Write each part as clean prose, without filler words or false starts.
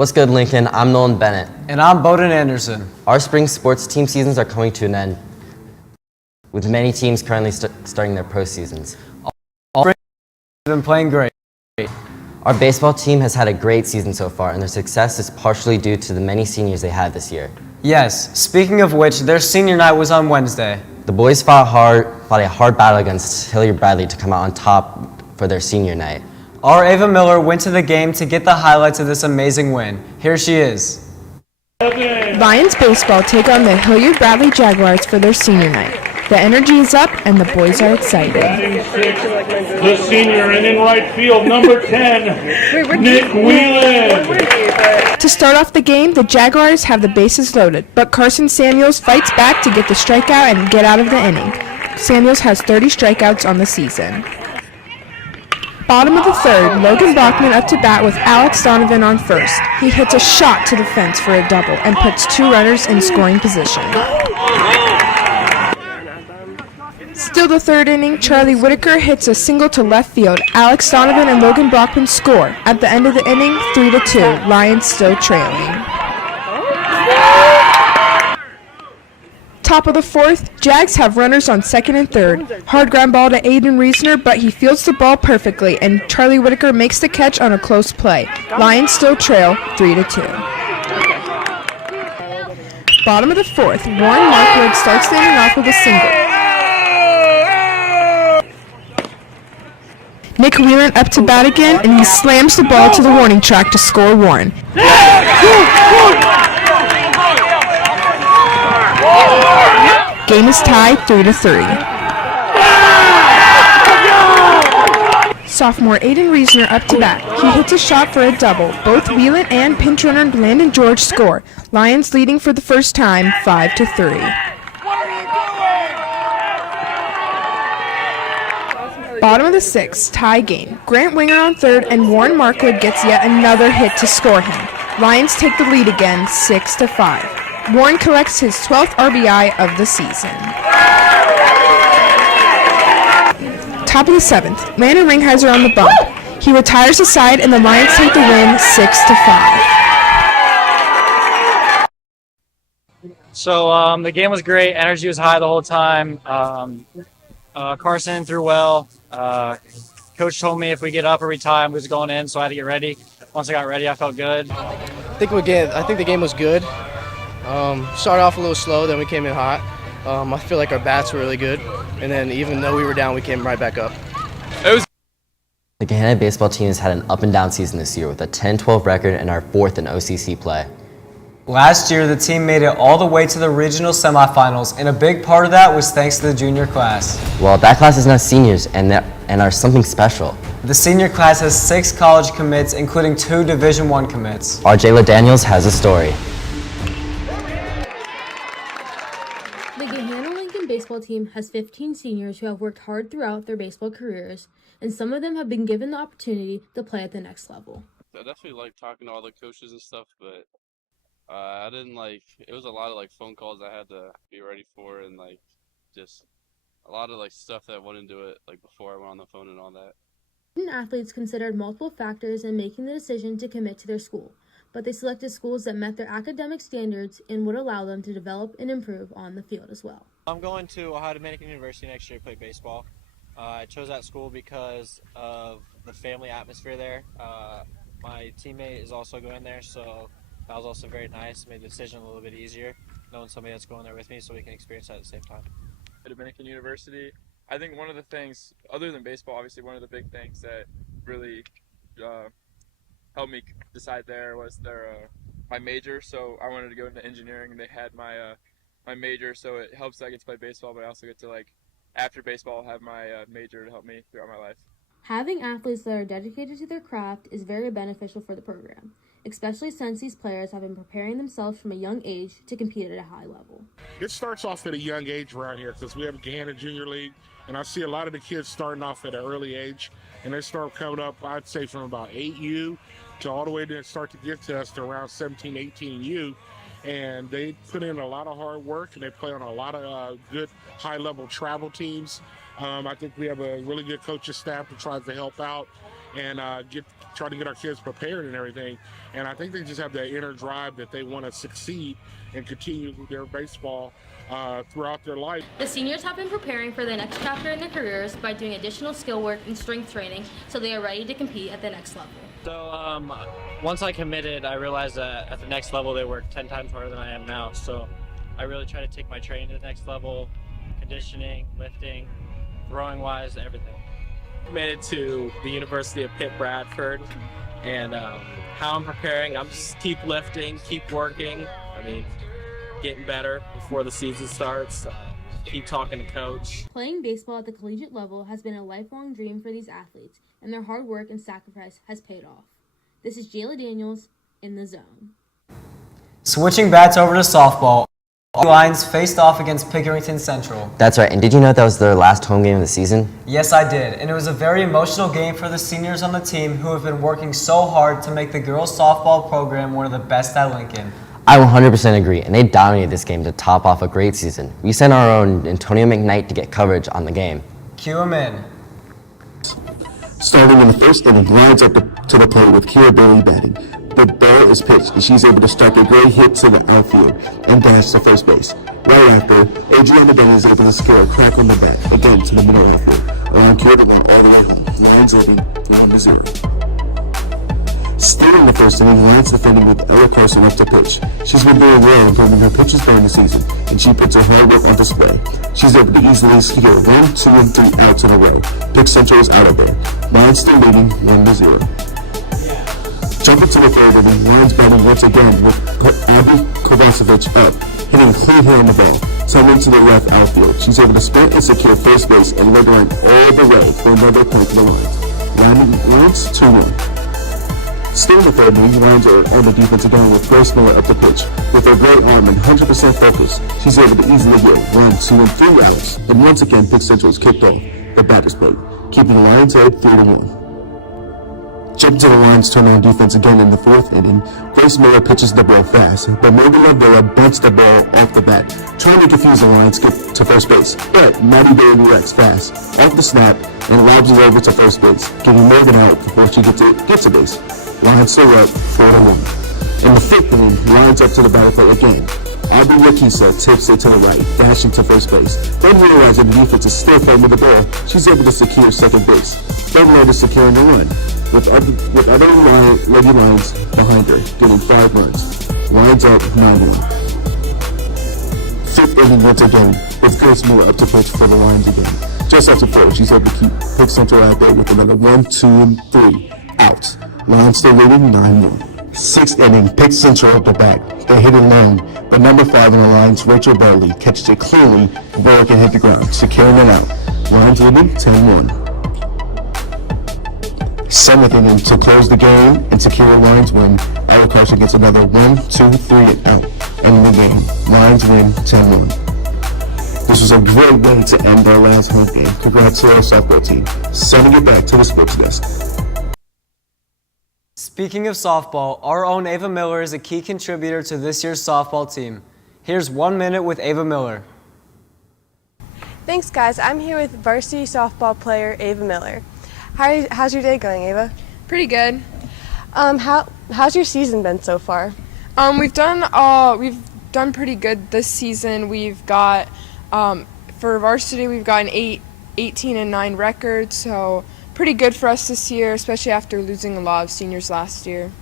What's good, Lincoln? I'm Nolan Bennett. And I'm Bowden Anderson. Our spring sports team seasons are coming to an end, with many teams currently starting their pro seasons. All spring have been playing great. Our baseball team has had a great season so far, and their success is partially due to the many seniors they had this year. Yes, speaking of which, their senior night was on Wednesday. The boys fought a hard battle against Hilliard Bradley to come out on top for their senior night. Our Ava Miller went to the game to get the highlights of this amazing win. Here she is. Lions baseball take on the Hilliard Bradley Jaguars for their senior night. The energy is up and the boys are excited. The senior and in right field, number 10, Nick Whelan. To start off the game, the Jaguars have the bases loaded, but Carson Samuels fights back to get the strikeout and get out of the inning. Samuels has 30 strikeouts on the season. Bottom of the third, Logan Brockman up to bat with Alex Donovan on first. He hits a shot to the fence for a double and puts two runners in scoring position. Still the third inning, Charlie Whitaker hits a single to left field. Alex Donovan and Logan Brockman score. At the end of the inning, 3-2, Lions still trailing. Top of the fourth, Jags have runners on second and third. Hard ground ball to Aiden Reisner, but he fields the ball perfectly, and Charlie Whitaker makes the catch on a close play. Lions still trail 3-2. Bottom of the fourth, Warren Markwood starts the inning off with a single. Nick Whelan up to bat again, and he slams the ball to the warning track to score Warren. Game is tied 3-3. Sophomore Aiden Reisner up to bat. He hits a shot for a double. Both Whelan and pinch runner Landon George score. Lions leading for the first time 5-3. Bottom of the sixth, tie game. Grant Winger on third, and Warren Markwood gets yet another hit to score him. Lions take the lead again, 6-5. Warren collects his 12th RBI of the season. Top of the seventh, Landon Ringheiser on the bump. He retires the side, and the Lions take the win, 6-5. So the game was great. Energy was high the whole time. Carson threw well. Coach told me if we get up every time we was going in, so I had to get ready. Once I got ready, I felt good. I think the game was good. Started off a little slow, then we came in hot. I feel like our bats were really good, and then even though we were down, we came right back up. The Gahanna baseball team has had an up and down season this year with a 10-12 record and are fourth in OCC play. Last year, the team made it all the way to the regional semifinals, and a big part of that was thanks to the junior class. Well, that class is now seniors and are something special. The senior class has 6 college commits, including 2 Division I commits. Our Jayla Daniels has a story. The Gahanna Lincoln baseball team has 15 seniors who have worked hard throughout their baseball careers, and some of them have been given the opportunity to play at the next level. I definitely like talking to all the coaches and stuff, but I didn't it was a lot of phone calls I had to be ready for, and just a lot of stuff that went into it before I went on the phone and all that. Student athletes considered multiple factors in making the decision to commit to their school, but they selected schools that met their academic standards and would allow them to develop and improve on the field as well. I'm going to Ohio Dominican University next year to play baseball. I chose that school because of the family atmosphere there. My teammate is also going there, so that was also very nice. Made the decision a little bit easier, knowing somebody that's going there with me so we can experience that at the same time. At Dominican University, I think one of the things, other than baseball, obviously one of the big things that really helped me decide there was my major. So I wanted to go into engineering, and they had my major, so it helps that I get to play baseball, but I also get to after baseball have my major to help me throughout my life. Having athletes that are dedicated to their craft is very beneficial for the program, especially since these players have been preparing themselves from a young age to compete at a high level. It starts off at a young age around here because we have a Gahanna Junior League, and I see a lot of the kids starting off at an early age, and they start coming up, I'd say, from about 8U to all the way to start to get to us to around 17, 18U. And they put in a lot of hard work, and they play on a lot of good high-level travel teams. I think we have a really good coaching staff that tries to help out. and try to get our kids prepared and everything. And I think they just have that inner drive that they want to succeed and continue their baseball throughout their life. The seniors have been preparing for the next chapter in their careers by doing additional skill work and strength training so they are ready to compete at the next level. So once I committed, I realized that at the next level they work 10 times harder than I am now. So I really try to take my training to the next level, conditioning, lifting, throwing wise, everything. Committed to the University of Pitt Bradford, and how I'm preparing, I'm just keep lifting, keep working. I mean, getting better before the season starts. Keep talking to coach. Playing baseball at the collegiate level has been a lifelong dream for these athletes, and their hard work and sacrifice has paid off. This is Jayla Daniels in The Zone. Switching bats over to softball, all Lions faced off against Pickerington Central. That's right, and did you know that was their last home game of the season? Yes, I did, and it was a very emotional game for the seniors on the team who have been working so hard to make the girls softball program one of the best at Lincoln. I 100% agree, and they dominated this game to top off a great season. We sent our own Antonio McKnight to get coverage on the game. Cue him in. Starting in the first inning, Lions up to the plate with Kira Bailey batting. The ball is pitched, and she's able to strike a great hit to the outfield and dash to first base. Right after, Adriana Bennett is able to secure a crack on the bat, again to the middle outfield, allowing Kira to run all the way home. Lions leading 1-0. Still in the first inning, Lions defending with Ella Carson up to pitch. She's been doing well, improving her pitches during the season, and she puts her hard work on display. She's able to easily secure 1, 2, and 3 outs in a row. Pick Central is out of there. Lions still leading 1-0. Jumping to the third inning, Lions batting once again with Abby Kovacevic up, hitting a clean hit on the ball, tumbling to the left outfield. She's able to sprint and secure first base and let her run all the way for another point for the Lions. Lions 2-1. Still in the third inning, Lions are on the defense again with Grace Miller up the pitch. With her great arm and 100% focus, she's able to easily get 1, 2, and 3 outs. And once again, Pick Central is kicked off the batter's plate, keeping the Lions ahead 3-1. Jumping to the Lions' turn on defense again in the fourth inning, Grace Miller pitches the ball fast, but Morgan Lovedale bunts the ball off the bat, trying to confuse the Lions get to first base. But Maddie Bailey reacts fast off the snap and lobs it over to first base, giving Morgan out before she gets to base. Lions still up 4-1. In the fifth inning, Lions up to the battle plate again. Aubrey Rakisa tips it to the right, dashing to first base. Then realizing the defense is still fighting with the ball, she's able to secure second base. Then later securing the run, with other Lady Lions behind her, getting 5 runs. Lions up 9-1. Fifth inning once again, with Grace Miller up to pitch for the Lions again. Just after 4, she's able to keep Pick Central out there with another 1, 2, and 3 out. Lions still leading 9-1. Sixth inning, Pick Central up the back. They hit it long, but number 5 in the Lions, Rachel Burley, catches it cleanly before it can hit the ground, securing it out. Lions leading 10-1. Seventh inning to close the game and secure a Lions win. Ella Carson gets another 1, 2, 3 and out, ending the game. Lions win 10-1. This was a great way to end our last home game. Congrats to our softball team. Sending it back to the sports desk. Speaking of softball, our own Ava Miller is a key contributor to this year's softball team. Here's 1 minute with Ava Miller. Thanks, guys. I'm here with varsity softball player Ava Miller. How's your day going, Ava? Pretty good. How's your season been so far? We've done pretty good this season. We've got for varsity we've got an 18-9 record, so pretty good for us this year, especially after losing a lot of seniors last year.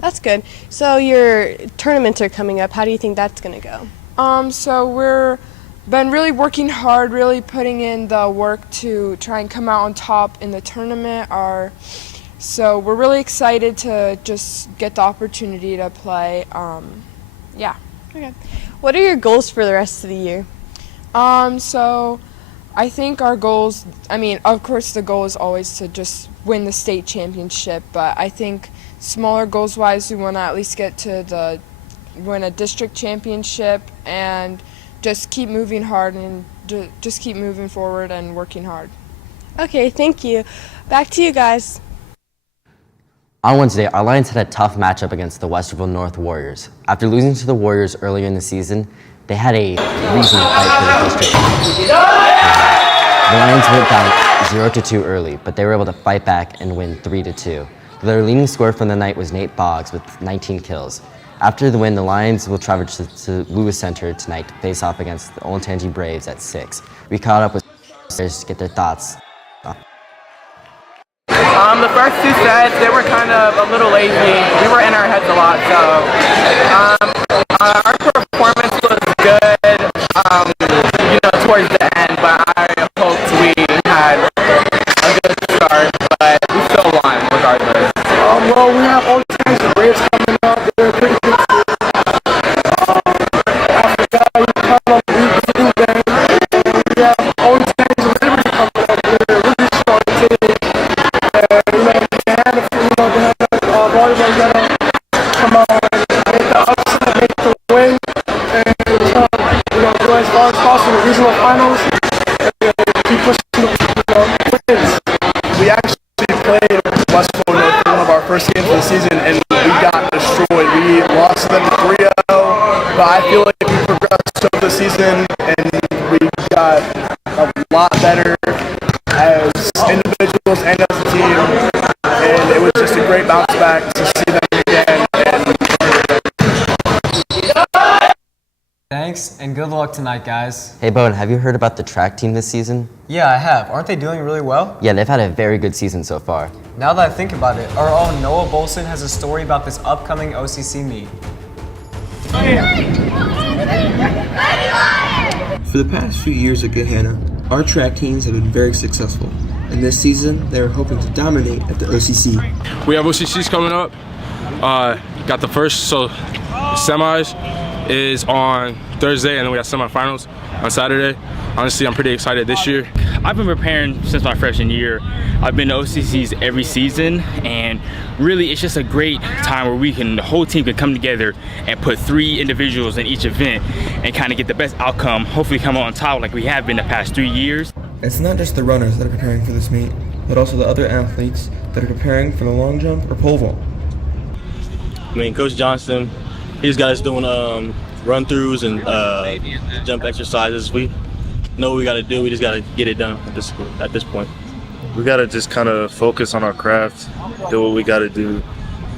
That's good. So your tournaments are coming up. How do you think that's going to go? So we're been really working hard, really putting in the work to try and come out on top in the tournament. So we're really excited to just get the opportunity to play. Yeah. Okay. What are your goals for the rest of the year? So I think our goals, of course the goal is always to just win the state championship, but I think smaller goals-wise we want to at least get to win a district championship and just keep moving hard and just keep moving forward and working hard. Okay, thank you. Back to you guys. On Wednesday, our Lions had a tough matchup against the Westerville North Warriors. After losing to the Warriors earlier in the season, they had a reason to fight for the district. The Lions went down 0-2 early, but they were able to fight back and win 3-2. Their leading scorer from the night was Nate Boggs with 19 kills. After the win, the Lions will travel to Lewis Center tonight to face off against the Olentangy Braves at 6. We caught up with players to get their thoughts. The first two sets, they were kind of a little lazy. We were in our heads a lot, so our performance was good, towards the end, but I hoped we had a good start, but we still won regardless. Well, we have all kinds of Braves coming up. They're pretty good. After that, we come up with the new game. We have all kinds of Liberty coming up. They're a really strong team. They had volleyball that come out and make the upset, make the win, and go as far as possible in the regional finals and keep pushing the wins. We actually played West Florida for one of our first games of the season, and we got destroyed. We lost them 3-0, but I feel like we progressed over the season, and we got a lot better as individuals and as a team, and it was just a great bounce back to see them again. Thanks, and good luck tonight, guys. Hey, Bowen, have you heard about the track team this season? Yeah, I have. Aren't they doing really well? Yeah, they've had a very good season so far. Now that I think about it, our own Noah Bolson has a story about this upcoming OCC meet. For the past few years at Gahanna, our track teams have been very successful. And this season, they're hoping to dominate at the OCC. We have OCCs coming up. Got the first, so semis is on Thursday, and then we got semifinals on Saturday. Honestly, I'm pretty excited this year. I've been preparing since my freshman year. I've been to OCCs every season, and really it's just a great time where the whole team can come together and put 3 individuals in each event and kind of get the best outcome, hopefully come out on top like we have been the past 3 years. It's not just the runners that are preparing for this meet, but also the other athletes that are preparing for the long jump or pole vault. I mean, Coach Johnston, he's got us doing run-throughs and jump exercises. We know what we got to do. We just got to get it done at this point. We got to just kind of focus on our craft, do what we got to do.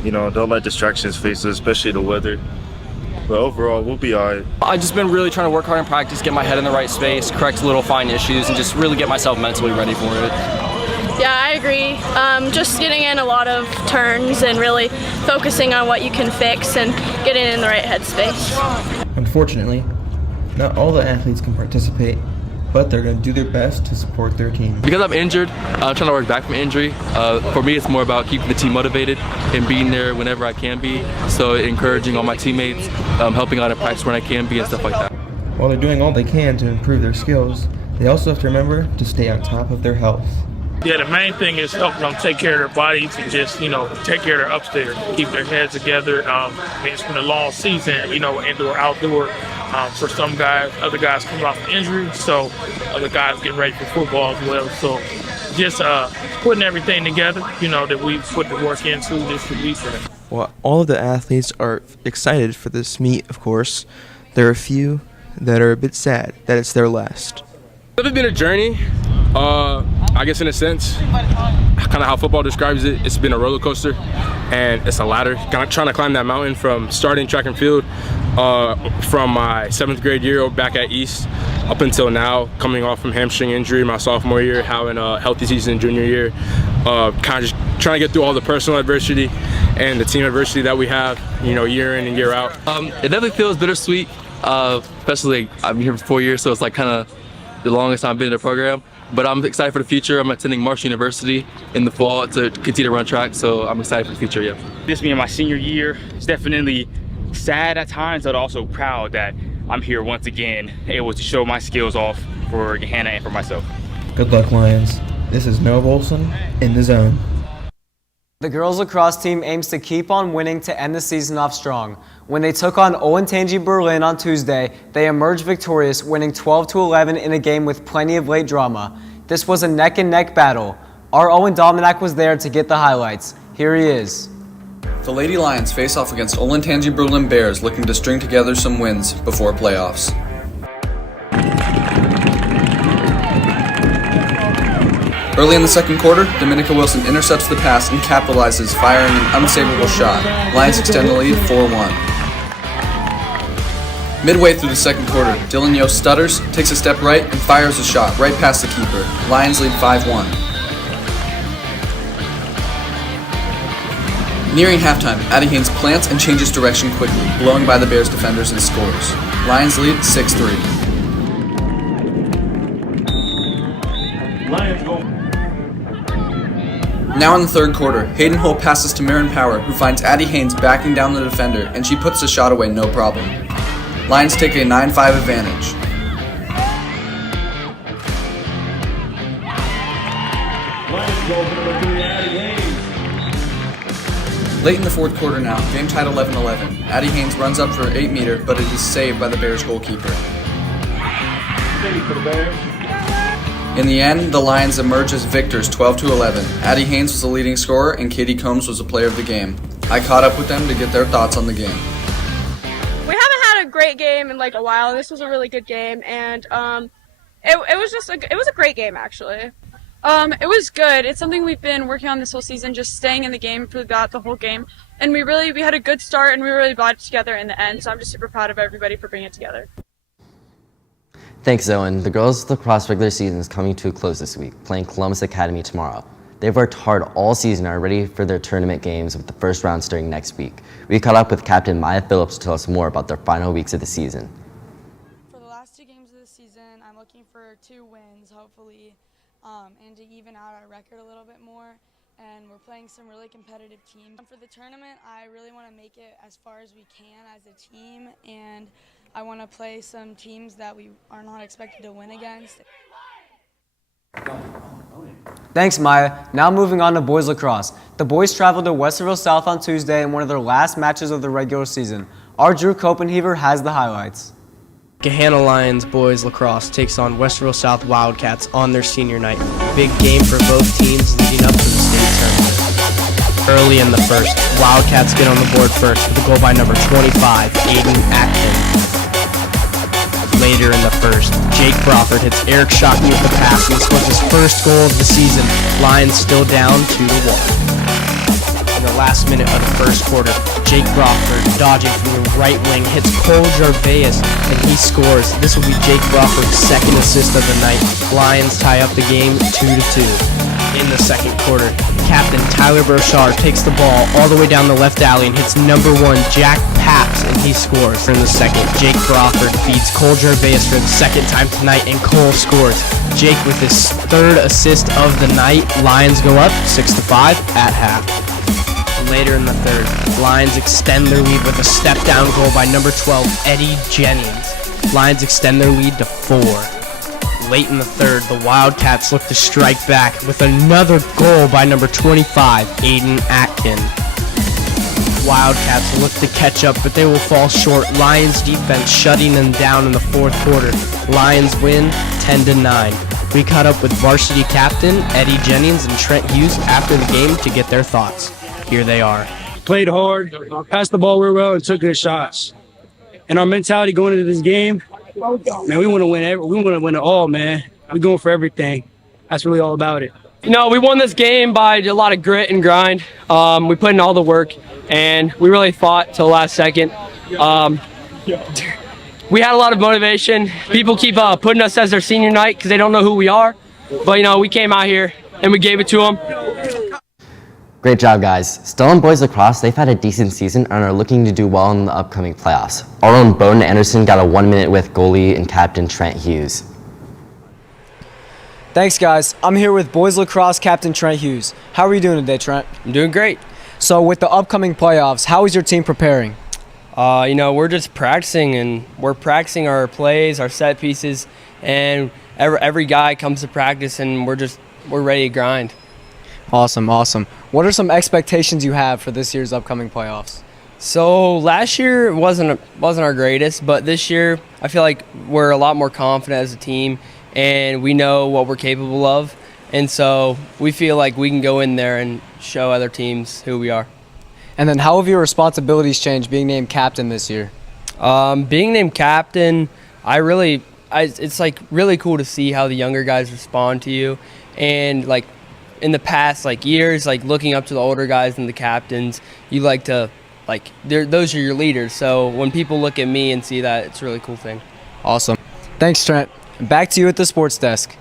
Don't let distractions face us, especially the weather. But overall, we'll be all right. I've just been really trying to work hard in practice, get my head in the right space, correct little fine issues, and just really get myself mentally ready for it. Yeah, I agree. Just getting in a lot of turns and really focusing on what you can fix and getting in the right headspace. Unfortunately, not all the athletes can participate, but they're going to do their best to support their team. Because I'm injured, I'm trying to work back from injury. For me, it's more about keeping the team motivated and being there whenever I can be. So encouraging all my teammates, helping out in practice when I can be and stuff like that. While they're doing all they can to improve their skills, they also have to remember to stay on top of their health. Yeah, the main thing is helping them take care of their bodies and just, take care of their upstairs, keep their heads together. It's been a long season, indoor, outdoor. For some guys, other guys coming off injury, so other guys getting ready for football as well. So just putting everything together, that we put the work into this weekend. While all of the athletes are excited for this meet, of course, there are a few that are a bit sad that it's their last. It's been a journey, I guess in a sense, kind of how football describes it. It's been a roller coaster, and it's a ladder. Kind of trying to climb that mountain from starting track and field from my 7th grade year back at East up until now, coming off from hamstring injury my sophomore year, having a healthy season junior year, kind of just trying to get through all the personal adversity and the team adversity that we have, year in and year out. It definitely feels bittersweet, especially I've been here for 4 years, so it's like kind of the longest time I've been in the program. But I'm excited for the future. I'm attending Marshall University in the fall to continue to run track, so I'm excited for the future, yeah. This being my senior year, it's definitely sad at times, but also proud that I'm here once again, able to show my skills off for Gahanna and for myself. Good luck, Lions. This is Noah Bolson in the zone. The girls lacrosse team aims to keep on winning to end the season off strong. When they took on Olentangy Berlin on Tuesday, they emerged victorious, winning 12-11 in a game with plenty of late drama. This was a neck-and-neck battle. Our Owen Dominac was there to get the highlights. Here he is. The Lady Lions face off against Olentangy Berlin Bears, looking to string together some wins before playoffs. Early in the second quarter, Dominica Wilson intercepts the pass and capitalizes, firing an unsavable shot. Lions extend the lead 4-1. Midway through the second quarter, Dylan Yost stutters, takes a step right, and fires a shot right past the keeper. Lions lead 5-1. Nearing halftime, Addie Haynes plants and changes direction quickly, blowing by the Bears defenders and scores. Lions lead 6-3. Lions go. Now in the third quarter, Hayden Holt passes to Marin Power, who finds Addie Haynes backing down the defender, and she puts the shot away no problem. Lions take a 9-5 advantage. Lions go for number 3, Addie Haynes. Late in the fourth quarter now, game tied 11-11. Addie Haynes runs up for an 8-meter, but it is saved by the Bears goalkeeper. Steady for the Bears. In the end, the Lions emerge as victors 12-11. Addie Haynes was the leading scorer and Katie Combs was the player of the game. I caught up with them to get their thoughts on the game. We haven't had a great game in like a while. This was a really good game, and it was a great game actually. It was good. It's something we've been working on this whole season, just staying in the game throughout the whole game. And we had a good start, and we really brought it together in the end. So I'm just super proud of everybody for bringing it together. Thanks, Owen. The girls' lacrosse regular season is coming to a close this week, playing Columbus Academy tomorrow. They've worked hard all season and are ready for their tournament games with the first round starting next week. We caught up with Captain Maya Phillips to tell us more about their final weeks of the season. For the last 2 games of the season, I'm looking for 2 wins, hopefully, and to even out our record a little bit more. And we're playing some really competitive teams. For the tournament, I really want to make it as far as we can as a team, and I want to play some teams that we are not expected to win against. Thanks, Maya. Now moving on to boys lacrosse. The boys traveled to Westerville South on Tuesday in one of their last matches of the regular season. Our Drew Copenhaver has the highlights. Gahanna Lions boys lacrosse takes on Westerville South Wildcats on their senior night. Big game for both teams leading up to the state tournament. Early in the first, Wildcats get on the board first with a goal by number 25, Aiden Atkin. Later in the first, Jake Crawford hits Eric Shockey with the pass and scores his first goal of the season. Lions still down 2-1. In the last minute of the first quarter, Jake Crawford, dodging from the right wing, hits Cole Jarveus and he scores. This will be Jake Crawford's second assist of the night. Lions tie up the game 2-2. In the second quarter, Captain Tyler Burchard takes the ball all the way down the left alley and hits number 1 Jack Paps and he scores. In the second, Jake Crawford feeds Cole Jarveus for the second time tonight and Cole scores. Jake with his third assist of the night. Lions go up 6-5 at half. Later in the third, Lions extend their lead with a step-down goal by number 12, Eddie Jennings. Lions extend their lead to 4. Late in the third, the Wildcats look to strike back with another goal by number 25, Aiden Atkin. Wildcats look to catch up, but they will fall short. Lions defense shutting them down in the fourth quarter. Lions win 10-9. We caught up with varsity captain Eddie Jennings and Trent Hughes after the game to get their thoughts. Here they are. Played hard, passed the ball real well, and took good shots. And our mentality going into this game, man, we want to win. We want to win it all, man. We're going for everything. That's really all about it. You know, we won this game by a lot of grit and grind. We put in all the work, and we really fought till the last second. We had a lot of motivation. People keep putting us as their senior night because they don't know who we are. But, you know, we came out here, and we gave it to them. Great job, guys. Still in boys lacrosse, they've had a decent season and are looking to do well in the upcoming playoffs. Our own Bowden Anderson got a 1-minute with goalie and captain Trent Hughes. Thanks, guys. I'm here with boys lacrosse captain Trent Hughes. How are you doing today, Trent? I'm doing great. So with the upcoming playoffs, how is your team preparing? You know, we're just practicing, and we're practicing our plays, our set pieces, and every guy comes to practice, and we're ready to grind. Awesome. What are some expectations you have for this year's upcoming playoffs? So last year wasn't our greatest, but this year I feel like we're a lot more confident as a team, and we know what we're capable of, and so we feel like we can go in there and show other teams who we are. And then how have your responsibilities changed being named captain this year? Being named captain, I really it's like really cool to see how the younger guys respond to you, and like in the past like years, like looking up to the older guys and the captains, you like to like those are your leaders. So when people look at me and see that, it's a really cool thing. Awesome. Thanks, Trent. Back to you at the sports desk.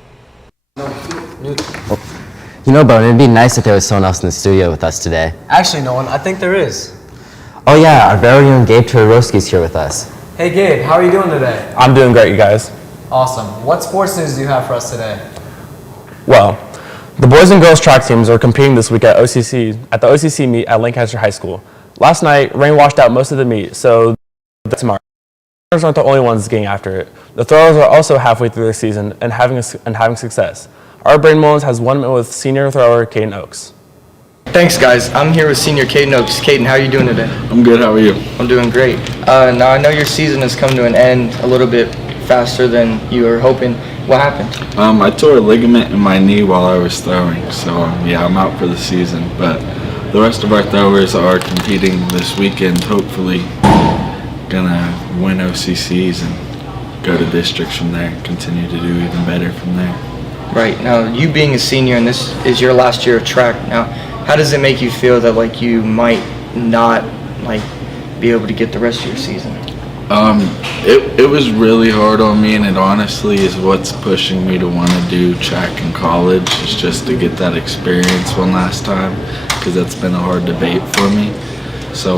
You know, Bone, it'd be nice if there was someone else in the studio with us today. Actually, Nolan, I think there is. Oh yeah, our very own Gabe Turowski's here with us. Hey, Gabe, how are you doing today? I'm doing great, you guys. Awesome. What sports news do you have for us today? Well, the boys and girls track teams are competing this week at the OCC meet at Lancaster High School. Last night, rain washed out most of the meet, so that's tomorrow. The runners aren't the only ones getting after it. The throwers are also halfway through their season and having success. Our Braden Mullins has one with senior thrower Caden Oaks. Thanks, guys. I'm here with senior Caden Oaks. Caden, how are you doing today? I'm good. How are you? I'm doing great. Now, I know your season has come to an end a little bit faster than you were hoping. What happened? I tore a ligament in my knee while I was throwing, so yeah, I'm out for the season. But the rest of our throwers are competing this weekend, hopefully gonna win OCCs and go to districts from there and continue to do even better from there. Right. Now, you being a senior and this is your last year of track, now, how does it make you feel that like you might not like be able to get the rest of your season? It was really hard on me, and it honestly is what's pushing me to want to do track in college, is just to get that experience one last time, because that's been a hard debate for me. So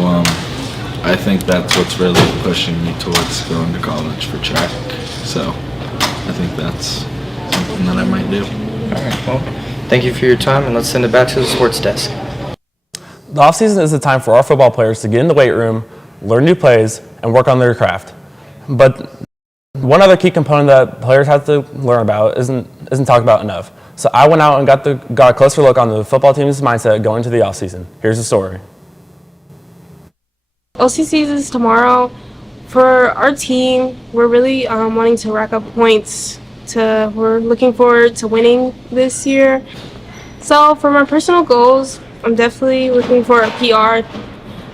I think that's what's really pushing me towards going to college for track. So I think that's something that I might do. All right, well, thank you for your time, and let's send it back to the sports desk. The offseason is the time for our football players to get in the weight room, learn new plays, and work on their craft. But one other key component that players have to learn about isn't talked about enough. So I went out and got a closer look on the football team's mindset going into the offseason. Here's the story. OCCs is tomorrow. For our team, we're really wanting to rack up points. We're looking forward to winning this year. So for my personal goals, I'm definitely looking for a PR.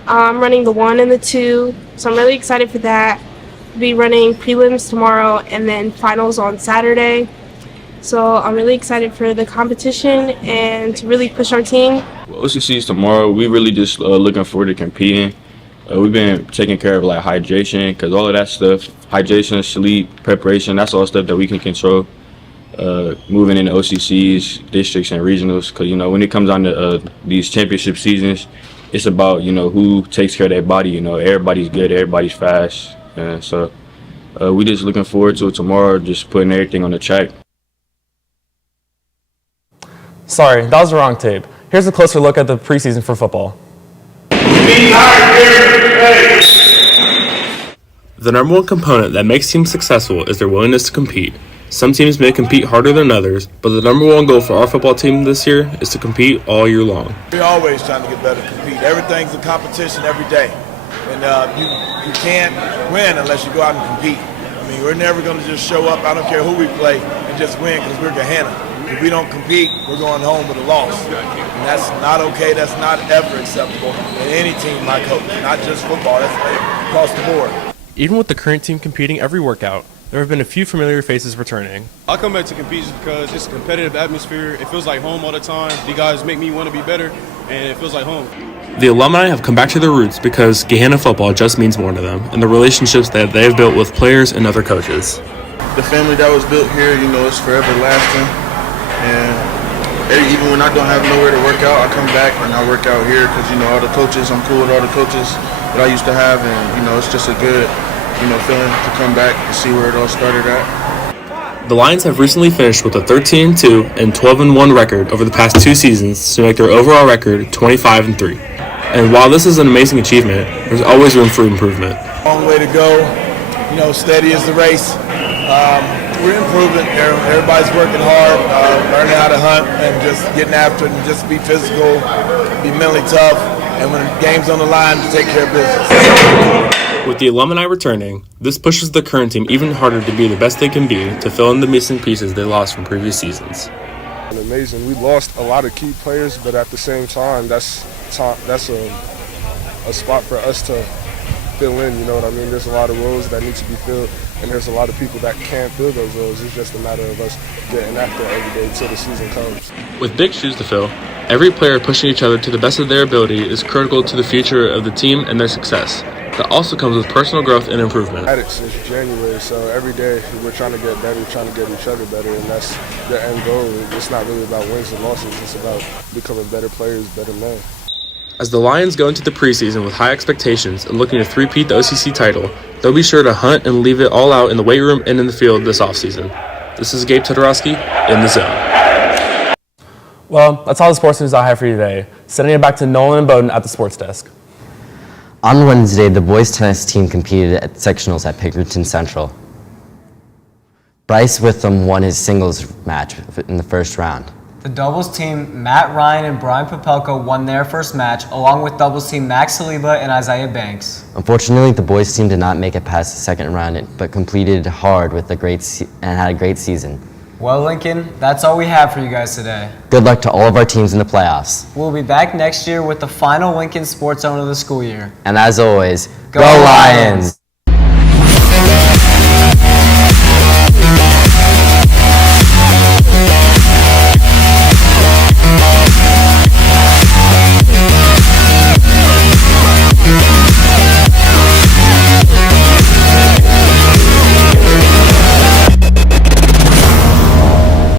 I'm running the 1 and the 2, so I'm really excited for that. I'll be running prelims tomorrow and then finals on Saturday. So I'm really excited for the competition and to really push our team. Well, OCC's tomorrow. We really just looking forward to competing. We've been taking care of like hydration, because all of that stuff, hydration, sleep, preparation, that's all stuff that we can control. Moving into OCCs, districts, and regionals, because when it comes down to these championship seasons, it's about who takes care of their body. Everybody's good, everybody's fast, so we just looking forward to it tomorrow, just putting everything on the track. Sorry, that was the wrong tape. Here's a closer look at the preseason for football. The number one component that makes teams successful is their willingness to compete. Some teams may compete harder than others, but the number one goal for our football team this year is to compete all year long. We're always trying to get better, compete. Everything's a competition every day. And you can't win unless you go out and compete. I mean, we're never going to just show up, I don't care who we play, and just win because we're Gahanna. If we don't compete, we're going home with a loss. And that's not okay. That's not ever acceptable in any team I coach, not just football. That's across the board. Even with the current team competing every workout, there have been a few familiar faces returning. I come back to compete just because it's a competitive atmosphere. It feels like home all the time. The guys make me want to be better, and it feels like home. The alumni have come back to their roots because Gahanna football just means more to them, and the relationships that they have built with players and other coaches. The family that was built here, it's forever lasting. And even when I don't have nowhere to work out, I come back and I work out here because, all the coaches, I'm cool with all the coaches that I used to have. And, it's just a good, feeling to come back and see where it all started at. The Lions have recently finished with a 13-2 and 12-1 record over the past 2 seasons to make their overall record 25-3. And while this is an amazing achievement, there's always room for improvement. Long way to go. Steady is the race. We're improving. Everybody's working hard, learning how to hunt and just getting after it and just be physical, be mentally tough, and when the game's on the line, to take care of business. With the alumni returning, this pushes the current team even harder to be the best they can be to fill in the missing pieces they lost from previous seasons. Amazing. We lost a lot of key players, but at the same time, that's a spot for us to fill in. You know what I mean? There's a lot of roles that need to be filled. and there's a lot of people that can't fill those roles. It's just a matter of us getting after it every day till the season comes. With big shoes to fill, every player pushing each other to the best of their ability is critical to the future of the team and their success. That also comes with personal growth and improvement. At it since January, so every day we're trying to get better, trying to get each other better, and that's the end goal. It's not really about wins and losses. It's about becoming better players, better men. As the Lions go into the preseason with high expectations and looking to three-peat the OCC title, they'll be sure to hunt and leave it all out in the weight room and in the field this offseason. This is Gabe Todorowski in the Zone. Well, that's all the sports news I have for you today. Sending it back to Nolan and Bowden at the sports desk. On Wednesday, the boys tennis team competed at sectionals at Pickerington Central. Bryce Witham won his singles match in the first round. The doubles team, Matt Ryan and Brian Popelka, won their first match, along with doubles team Max Saliba and Isaiah Banks. Unfortunately, the boys team did not make it past the second round, but completed hard with and had a great season. Well, Lincoln, that's all we have for you guys today. Good luck to all of our teams in the playoffs. We'll be back next year with the final Lincoln Sports Zone of the school year. And as always, go Lions!